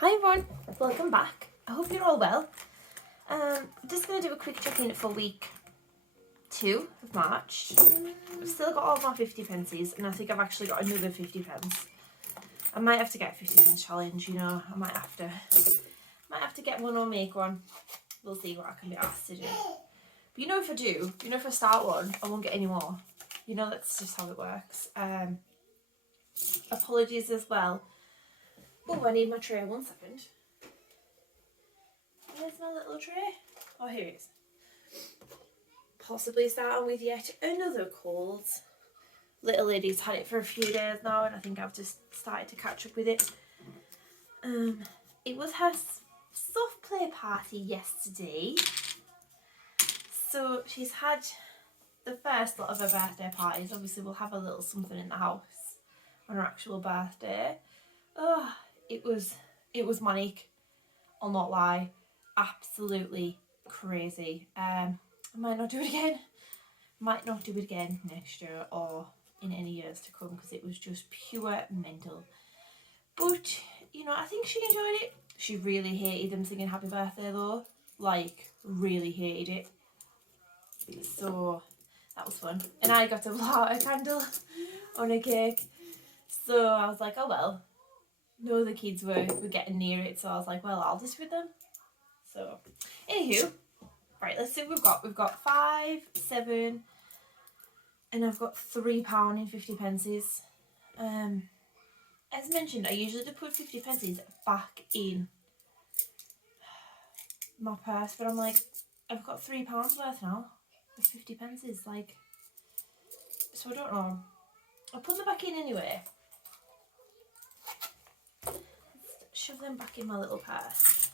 Hi everyone, welcome back. I hope you're all well. I'm just going to do a quick check-in for week 2 of March. I've still got all of my 50 pences and I think I've actually got another 50 pence. I might have to get a 50 pence challenge, you know, I might have to get one or make one. We'll see what I can be asked to do. But you know, if I do, you know, if I start one, I won't get any more. You know, that's just how it works. Apologies as well. Oh, I need my tray, 1 second. Where's my little tray? Oh, here it is. Possibly starting with yet another cold. Little lady's had it for a few days now and I think I've just started to catch up with it. It was her soft play party yesterday. So she's had the first lot of her birthday parties. Obviously we'll have a little something in the house on her actual birthday. Oh, it was manic, I'll not lie. Absolutely crazy. I might not do it again. Might not do it again next year or in any years to come because it was just pure mental. But, you know, I think she enjoyed it. She really hated them singing happy birthday though. Like, really hated it. So, that was fun. And I got to blow out a candle on a cake. So I was like, oh well. No other kids were getting near it, so I was like, well, I'll just with them. So, anywho, right, let's see what we've got. We've got 5, 7, and I've got £3 in 50 pences. As mentioned, I usually do put 50 pences back in my purse, but I'm like, I've got £3 worth now of 50 pences, like, so I don't know. I'll put them back in anyway. Shove them back in my little purse.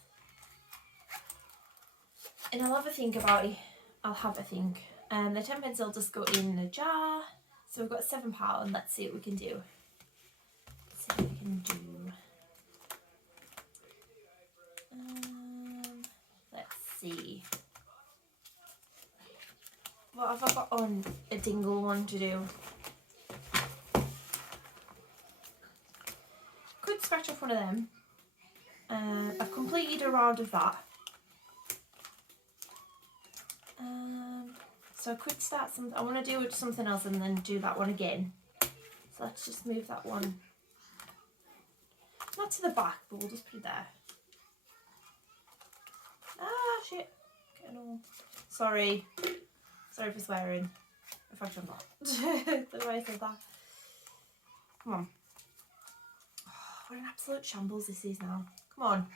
And I'll have a think about it. I'll have a think. The 10 pence will just go in a jar. So we've got £7. Let's see what we can do. Let's see what we can do. Let's see. What have I got on a dingle one to do? Could scratch off one of them. I've completed a round of that. So I could start some. I want to do something else and then do that one again. So let's just move that one. Not to the back, but we'll just put it there. Ah, shit. Getting all... Sorry. Sorry for swearing. In fact, I'm not. Don't know why I said that. Come on. Oh, what an absolute shambles this is now. Come on.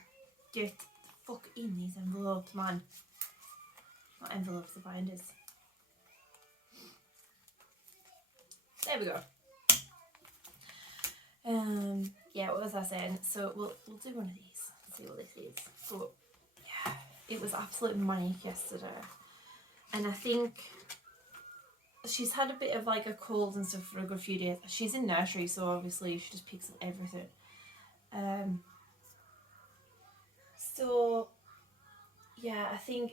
Get the fuck in these envelopes, man. Not envelopes, the binders. There we go. Yeah, what was I saying? So we'll do one of these. See what this is. But yeah, it was absolutely manic yesterday. And I think she's had a bit of like a cold and stuff for a good few days. She's in nursery, so obviously she just picks up everything. So yeah, I think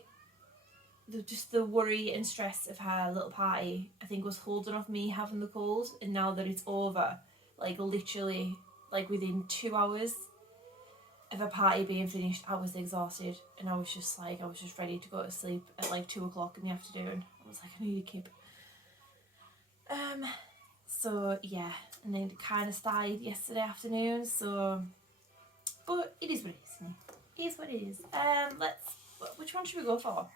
just the worry and stress of her little party, I think, was holding off me having the cold. And now that it's over, like literally, like within 2 hours of a party being finished, I was exhausted and I was just ready to go to sleep at like 2 o'clock in the afternoon. I was like, I need a kip. So yeah, and then it kind of started yesterday afternoon. So, but it is what it is. Isn't it? It is what it is. Which one should we go for?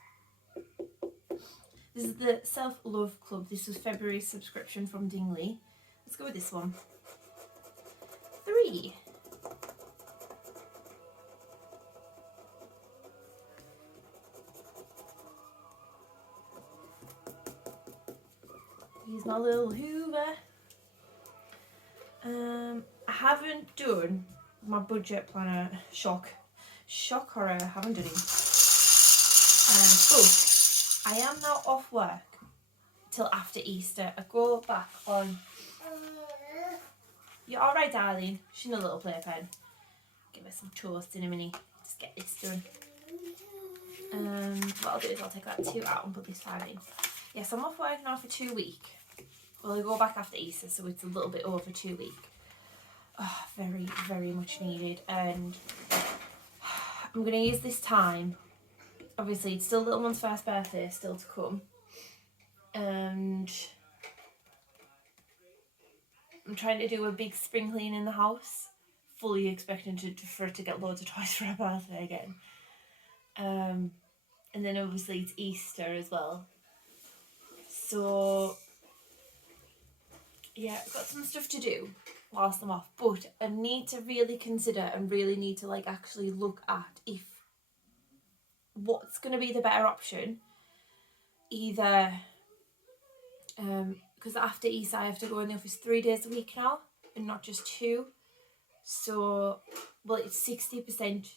This is the Self-Love Club. This was February's subscription from Dingley. Let's go with this one. 3. Use my little Hoover. I haven't done my budget planner. Shock horror, I haven't done it. But I am now off work till after Easter. I go back on... You're alright, darling. She's in a little playpen. Give her some toast in a minute. Just get this done. What I'll do is I'll take that 2 out and put this 5 in. Yes, I'm off work now for 2 weeks. Well, I go back after Easter, so it's a little bit over 2 weeks. Oh, very, very much needed. And I'm going to use this time, obviously it's still Little One's first birthday still to come, and I'm trying to do a big spring clean in the house, fully expecting for it to get loads of toys for her birthday again. And then obviously it's Easter as well. So yeah, I've got some stuff to do whilst I'm off, but I need to really consider and really need to like actually look at if what's going to be the better option. Either because after Easter I have to go in the office 3 days a week now and not just 2. So well, it's 60%.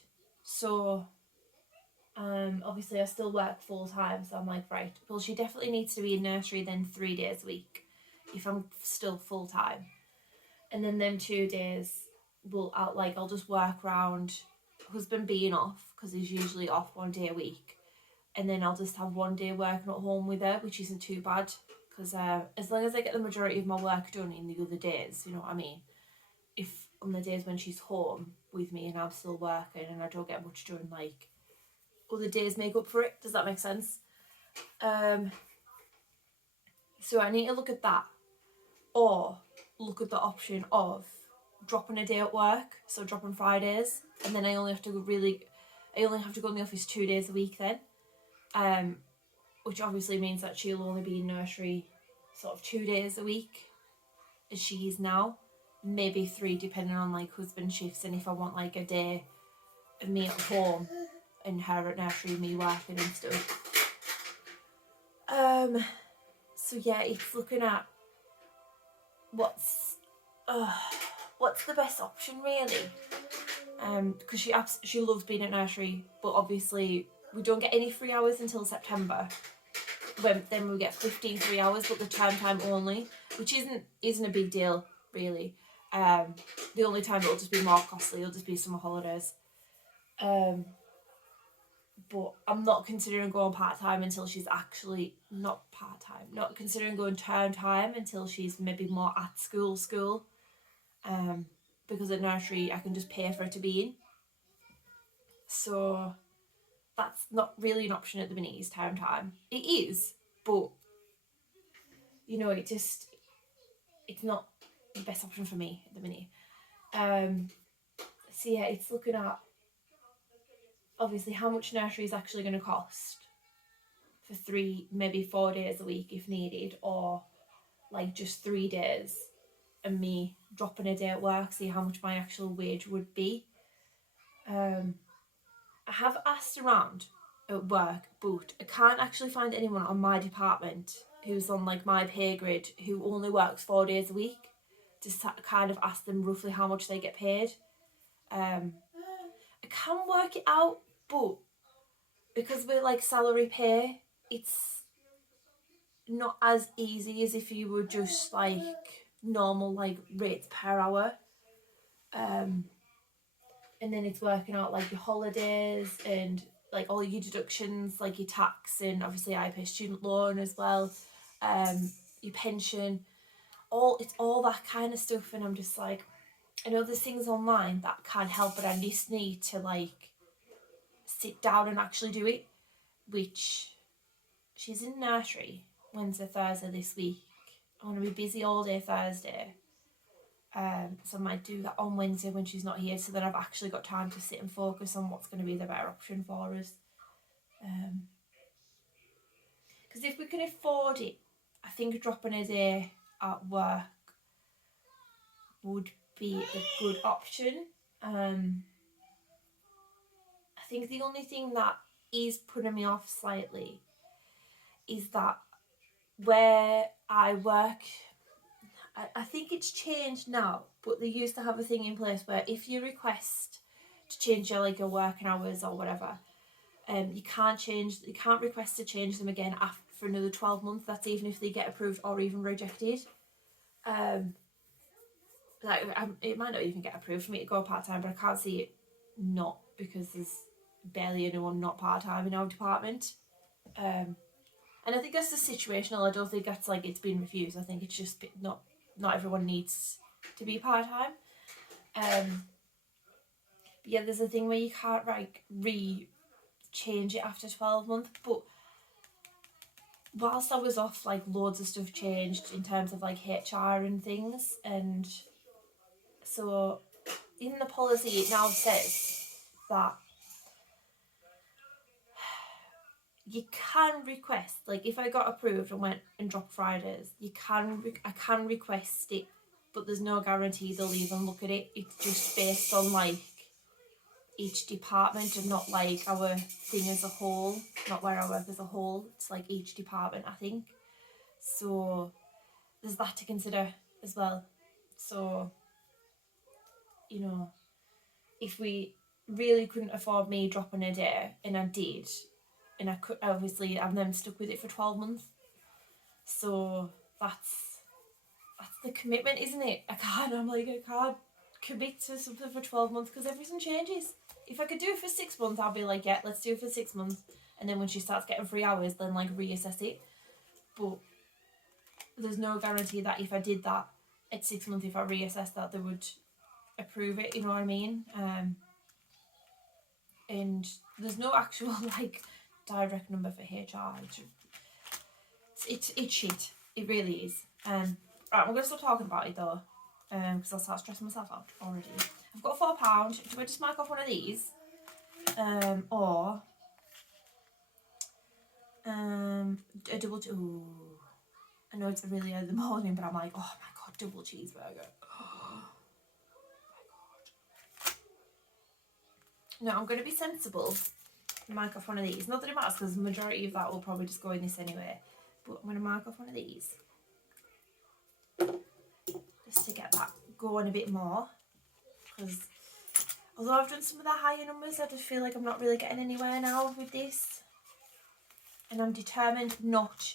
So obviously I still work full time, so I'm like, right, well, she definitely needs to be in nursery then 3 days a week if I'm still full time. And then them 2 days I'll just work around husband being off, because he's usually off 1 day a week, and then I'll just have 1 day working at home with her, which isn't too bad, because as long as I get the majority of my work done in the other days, you know what I mean, if on the days when she's home with me and I'm still working and I don't get much done, like other days make up for it. Does that make sense? So I need to look at that, or look at the option of dropping a day at work, so dropping Fridays, and then I only have to go in the office 2 days a week then, which obviously means that she'll only be in nursery sort of 2 days a week as she is now, maybe 3 depending on like husband shifts, and if I want like a day of me at home and her at nursery, me working and stuff. So yeah, it's looking at what's the best option really, because she loves being at nursery, but obviously we don't get any free hours until September, when then we get 15 free hours, but the term time only, which isn't a big deal really. The only time it'll just be more costly, it'll just be summer holidays. But I'm not considering going part-time until she's actually not part-time, not considering going term time until she's maybe more at school, because at nursery I can just pay for her to be in. So that's not really an option at the minute, is term time. It is, but you know, it's not the best option for me at the minute. So yeah, it's looking at obviously how much nursery is actually going to cost for 3, maybe 4 days a week if needed, or like just 3 days and me dropping a day at work, see how much my actual wage would be. I have asked around at work, but I can't actually find anyone on my department who's on like my pay grade who only works 4 days a week, to kind of ask them roughly how much they get paid. I can work it out, but because we're like salary pay, it's not as easy as if you were just like normal like rates per hour. And then it's working out like your holidays and like all your deductions, like your tax, and obviously I pay student loan as well, your pension, it's all that kind of stuff. And I'm just like, I know there's things online that can help, but I just need to like sit down and actually do it, which she's in nursery Wednesday, Thursday this week. I'm going to be busy all day Thursday. So I might do that on Wednesday when she's not here, so that I've actually got time to sit and focus on what's going to be the better option for us. Because if we can afford it, I think dropping a day at work would be a good option. I think the only thing that is putting me off slightly is that where I work, I think it's changed now, but they used to have a thing in place where if you request to change your working hours or whatever, you can't request to change them again for another 12 months. That's even if they get approved or even rejected. It might not even get approved for me to go part-time, but I can't see it not, because there's barely anyone not part-time in our department. And I think that's just situational. I don't think that's like it's been refused. I think it's just not everyone needs to be part-time. But yeah, there's a thing where you can't like change it after 12 months. But whilst I was off, like loads of stuff changed in terms of like HR and things, and so in the policy it now says that you can request, like if I got approved and went and dropped Fridays, I can request it, but there's no guarantee they'll even look at it. It's just based on like each department and not like our thing as a whole, not where I work as a whole. It's like each department, I think. So there's that to consider as well. So, you know, if we really couldn't afford me dropping a day, and I did, and I could, obviously I've then stuck with it for 12 months. So that's the commitment, isn't it? I can't commit to something for 12 months because everything changes. If I could do it for 6 months, I'll be like, yeah, let's do it for 6 months. And then when she starts getting 3 hours, then like reassess it. But there's no guarantee that if I did that at 6 months, if I reassessed that, they would approve it, you know what I mean? And there's no actual like direct number for HR. It's shit. It really is. Right, I'm going to stop talking about it though, because I'll start stressing myself out already. I've got £4. Do I just mark off one of these? Or a double. Ooh, I know it's really early in the morning, but I'm like, oh my god, double cheeseburger. Oh my god. No, I'm going to be sensible and mark off one of these. Not that it matters because the majority of that will probably just go in this anyway. But I'm going to mark off one of these just to get that going a bit more. Because although I've done some of the higher numbers, I just feel like I'm not really getting anywhere now with this. And I'm determined not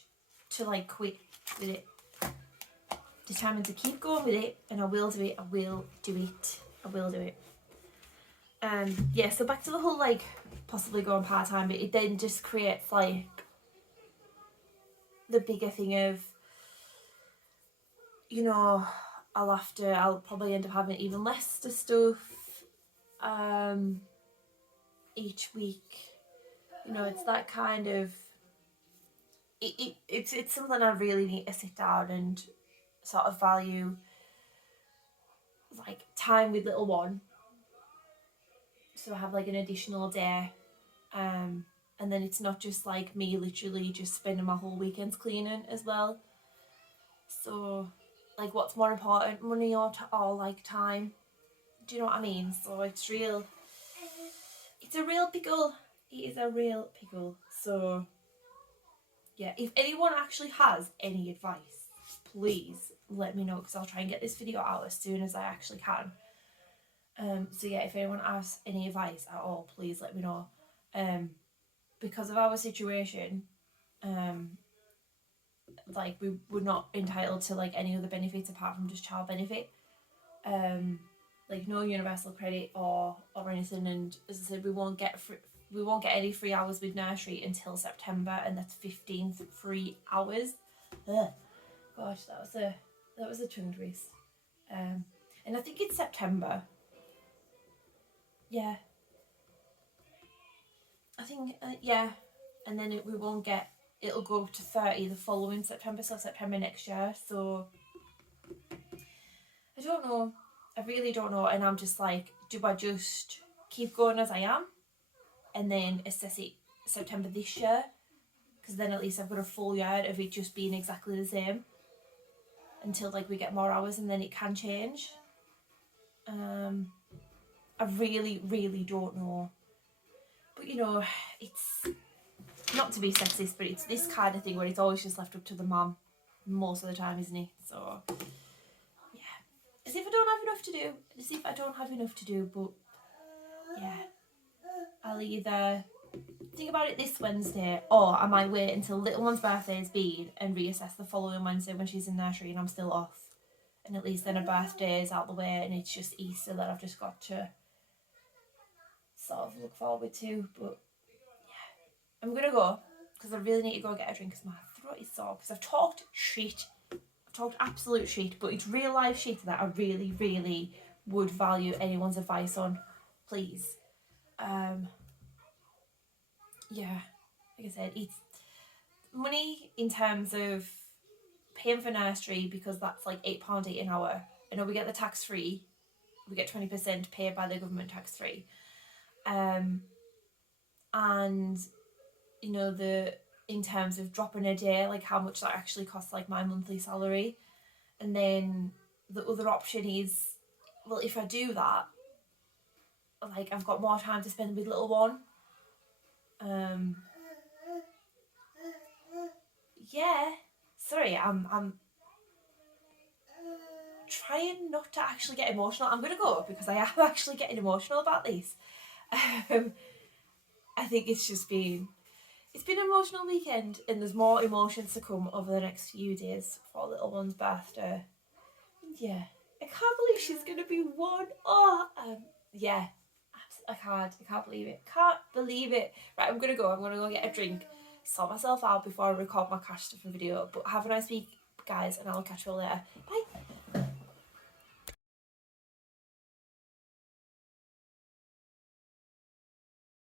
to like quit with it. Determined to keep going with it, and I will do it. I will do it. I will do it. Yeah, so back to the whole like possibly going part-time, but it then just creates like the bigger thing of, you know, I'll probably end up having even less to stuff each week. You know, it's that kind of it's something I really need to sit down and sort of value, like time with little one. So I have like an additional day, and then it's not just like me literally just spending my whole weekends cleaning as well. So like, what's more important, money or like time? Do you know what I mean? So it's a real pickle. It is a real pickle. So yeah, if anyone actually has any advice, please let me know, because I'll try and get this video out as soon as I actually can. So yeah, if anyone has any advice at all, please let me know. Because of our situation, like we're not entitled to like any other benefits apart from just child benefit. Like no universal credit or anything, and as I said, we won't get any free hours with nursery until September, and that's 15 free hours. Ugh. Gosh, that was a tongue twist. And I think it's September. Yeah. I think yeah, and then we won't get. It'll go up to 30 the following September, so September next year. So I don't know. I really don't know, and I'm just like, do I just keep going as I am and then assess it September this year? Because then at least I've got a full year of it just being exactly the same until like we get more hours, and then it can change. I really, really don't know. But you know, it's not to be sexist, but it's this kind of thing where it's always just left up to the mum most of the time, isn't it? So as if I don't have enough to do, but yeah, I'll either think about it this Wednesday, or I might wait until little one's birthday's been and reassess the following Wednesday when she's in nursery and I'm still off, and at least then her birthday is out the way and it's just Easter that I've just got to sort of look forward to. But yeah, I'm gonna go because I really need to go get a drink because my throat is sore, because I've talked absolute shit, but it's real life shit that I really, really would value anyone's advice on. please. Yeah, like I said, it's money in terms of paying for nursery, because that's like £8.80 an hour. I know we get the tax free, we get 20% paid by the government tax free. And you know, the in terms of dropping a day, like how much that actually costs like my monthly salary. And then the other option is, well, if I do that, like I've got more time to spend with little one. Yeah, sorry, I'm trying not to actually get emotional. I'm gonna go because I am actually getting emotional about this. I think it's an emotional weekend, and there's more emotions to come over the next few days for little one's birthday. Yeah, I can't believe she's gonna be one. Oh, yeah, I can't believe it. Can't believe it. Right, I'm gonna go get a drink, sort myself out before I record my cash stuff video. But have a nice week, guys, and I'll catch you all later. Bye.